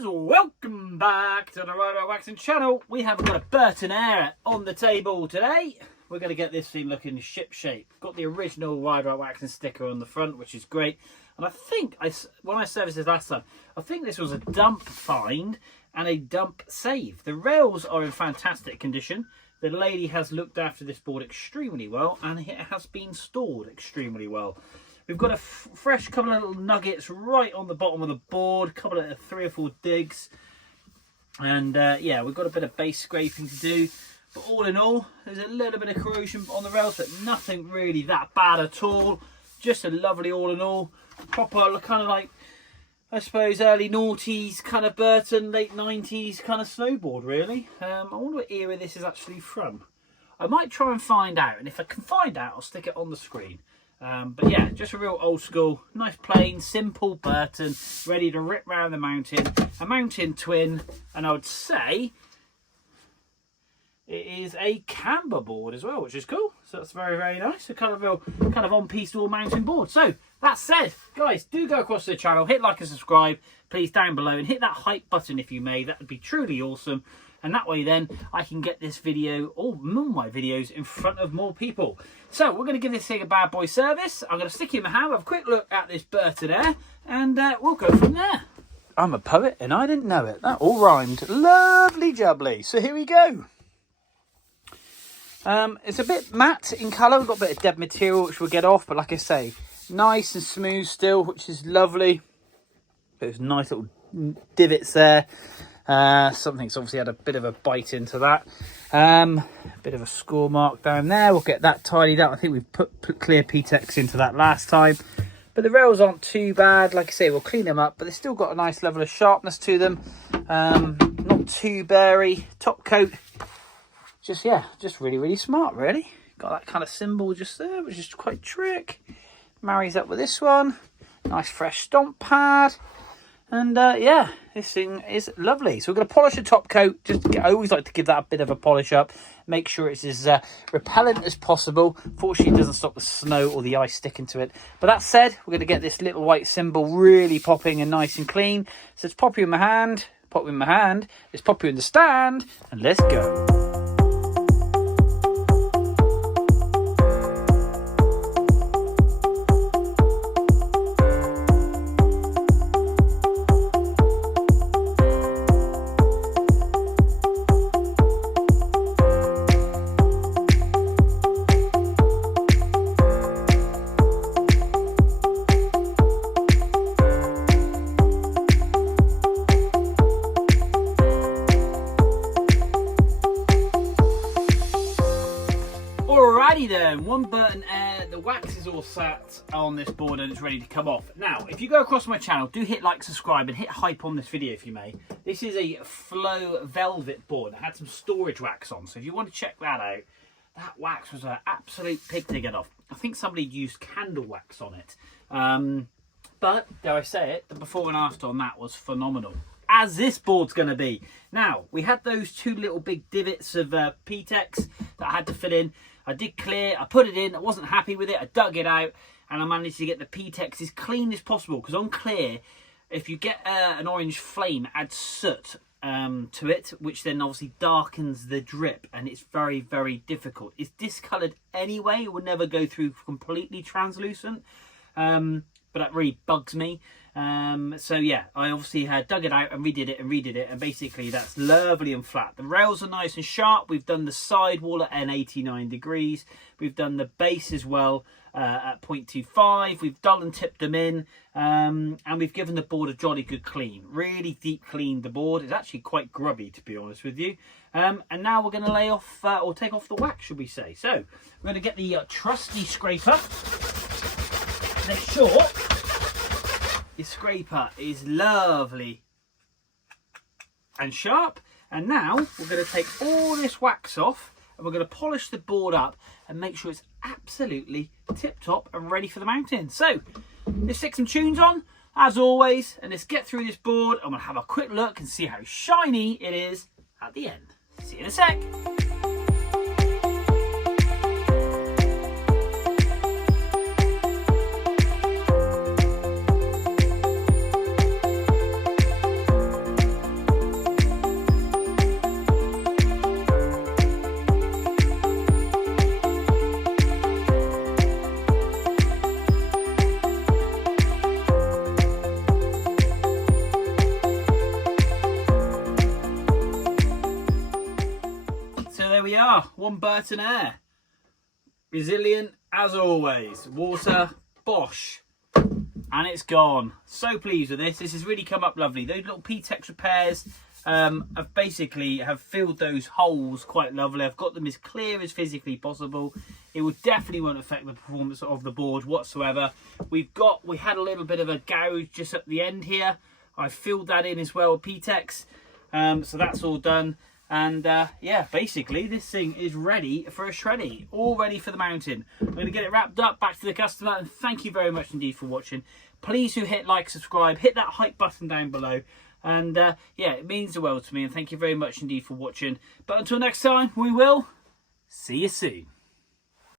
guys, welcome back to the Rider Waxing channel. We have got a Burton Air on the table today. We're going to get this thing looking ship shape. Got the original Rider Waxing sticker on the front, which is great. And I think, when I serviced this last time, I think this was a dump find and a dump save. The rails are in fantastic condition. The lady has looked after this board extremely well, and it has been stored extremely well. We've got a fresh couple of little nuggets right on the bottom of the board, couple of 3 or 4 digs, and yeah, we've got a bit of base scraping to do. But all in all, there's a little bit of corrosion on the rails, but nothing really that bad at all. Just a lovely all in all, proper kind of like, I suppose, early noughties kind of Burton, late 90s kind of snowboard, really. I wonder what era this is actually from. I might try and find out, and if I can find out, I'll stick it on the screen. But yeah, just a real old school, nice plain, simple Burton, ready to rip round the mountain. A mountain twin, and I would say it is a camber board as well, which is cool. So that's very, very nice. A kind of on-piece all mountain board. So that said, guys, do go across to the channel, hit like and subscribe, please, down below, and hit that hype button if you may. That would be truly awesome. And that way then I can get this video, or more my videos, in front of more people. So we're going to give this thing a bad boy service. I'm going to stick it in my hand, have a quick look at this Burton Air, and we'll go from there. I'm a poet and I didn't know it. That all rhymed. Lovely jubbly. So here we go. It's a bit matte in colour. We've got a bit of dead material which we'll get off, but like I say, nice and smooth still, which is lovely. There's nice little divots there. Something's obviously had a bit of a bite into that. A bit of a score mark down there. We'll get that tidied up. I think we've put clear P-Tex into that last time. But the rails aren't too bad. Like I say, we'll clean them up, but they've still got a nice level of sharpness to them. Not too berry. Top coat. Just really, really smart, really. Got that kind of symbol just there, which is quite trick. Marries up with this one. Nice fresh stomp pad. And yeah, this thing is lovely. So we're going to polish the top coat. I always like to give that a bit of a polish up. Make sure it's as repellent as possible. Fortunately, it doesn't stop the snow or the ice sticking to it. But that said, we're going to get this little white symbol really popping and nice and clean. So let's pop you in my hand. Pop you in my hand. Let's pop you in the stand. And let's go. Alrighty then, one Burton Air, the wax is all sat on this board and it's ready to come off. Now, if you go across my channel, do hit like, subscribe and hit hype on this video if you may. This is a Flow Velvet board. It had some storage wax on, so if you want to check that out, that wax was an absolute pig to get off. I think somebody used candle wax on it. But, dare I say it, the before and after on that was phenomenal. As this board's going to be. Now, we had those 2 little big divots of P-Tex that I had to fill in. I did clear, I put it in, I wasn't happy with it, I dug it out, and I managed to get the P-Tex as clean as possible, because on clear, if you get an orange flame, add soot to it, which then obviously darkens the drip, and it's very, very difficult. It's discoloured anyway, it will never go through completely translucent, but that really bugs me. So yeah, I obviously had dug it out and redid it, and basically that's lovely and flat. The rails are nice and sharp. We've done the sidewall at N89 degrees. We've done the base as well at 0.25. We've dull and tipped them in, and we've given the board a jolly good clean. Really deep cleaned the board. It's actually quite grubby, to be honest with you. And now we're going to lay off, or take off the wax, should we say. So we're going to get the trusty scraper. They're short. This scraper is lovely and sharp, and now we're going to take all this wax off and we're going to polish the board up and make sure it's absolutely tip top and ready for the mountain. So let's stick some tunes on as always, and let's get through this board and we'll have a quick look and see how shiny it is at the end. See you in a sec. we are, one Burton Air. Resilient as always. Water, Bosch. And it's gone. So pleased with this. This has really come up lovely. Those little P-Tex repairs have basically filled those holes quite lovely. I've got them as clear as physically possible. It will definitely won't affect the performance of the board whatsoever. We had a little bit of a gouge just at the end here. I filled that in as well with P-Tex. So that's all done. And yeah, basically this thing is ready for a shreddy, all ready for the mountain. I'm going to get it wrapped up, back to the customer, and thank you very much indeed for watching. Please do hit like, subscribe, hit that hype button down below. And yeah, it means the world to me, and thank you very much indeed for watching. But until next time, we will see you soon.